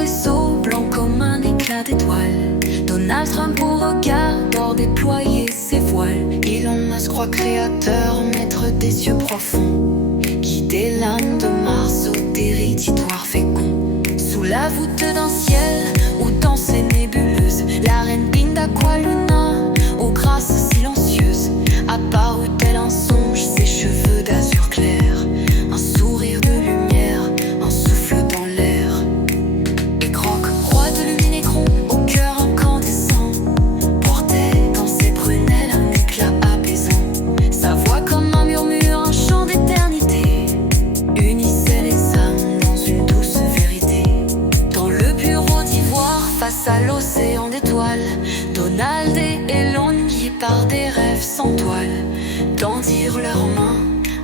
vaisseau blanc comme un éclat d'étoile. Donald Trump au regard bord déployer ses voiles. Elon Musk croit créateur, maître des yeux profonds, guider l'âme de Mars au territoire fécond. Sous la voûte d'un ciel ou dans ses nébuleuses, la reine Pinda Luna, aux grâces silencieuses, apparut tel un songe, ses cheveux d'azur clair, un sourire de lumière, un souffle dans l'air. Et Croc, roi de Luminecron, au cœur incandescent, portait dans ses prunelles un éclat apaisant. Sa voix comme un murmure, un chant d'éternité, unissait les âmes dans une douce vérité. Dans le bureau d'ivoire, face à l'océan d'étoiles, Donald et Elon, guidés par des rêves sans toile, tendirent leurs mains,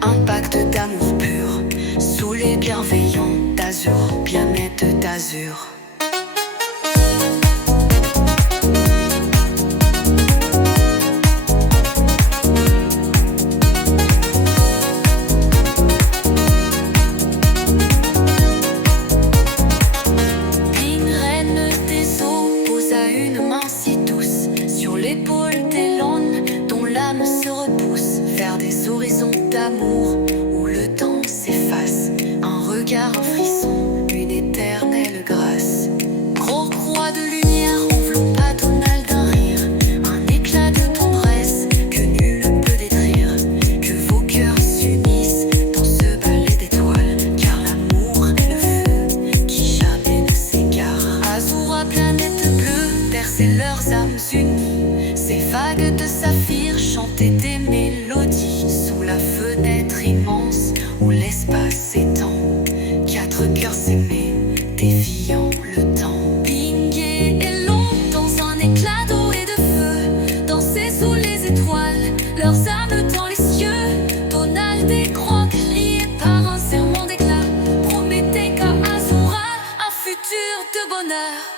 un pacte d'amour pur, sous les bienveillants d'azur, planète d'azur. L'épaule d'Elon, dont l'âme se repousse vers des horizons d'amour où le temps s'efface. Un regard, un frisson, une éternelle grâce. Gros roi de lumière, enveloppa Donald d'un rire, un éclat de tendresse que nul ne peut détruire. Que vos cœurs s'unissent dans ce ballet d'étoiles, car l'amour est le feu qui jamais ne s'égare. Azura, planète bleue, percez leurs âmes unies. Ces vagues de saphir chantaient des mélodies sous la fenêtre immense où l'espace s'étend. Quatre cœurs s'aimaient, défiant le temps. Bing et Elon, dans un éclat d'eau et de feu, dansaient sous les étoiles, leurs âmes dans les cieux. Donald et Croc, liés par un serment d'éclat, promettaient qu'à Azura un futur de bonheur.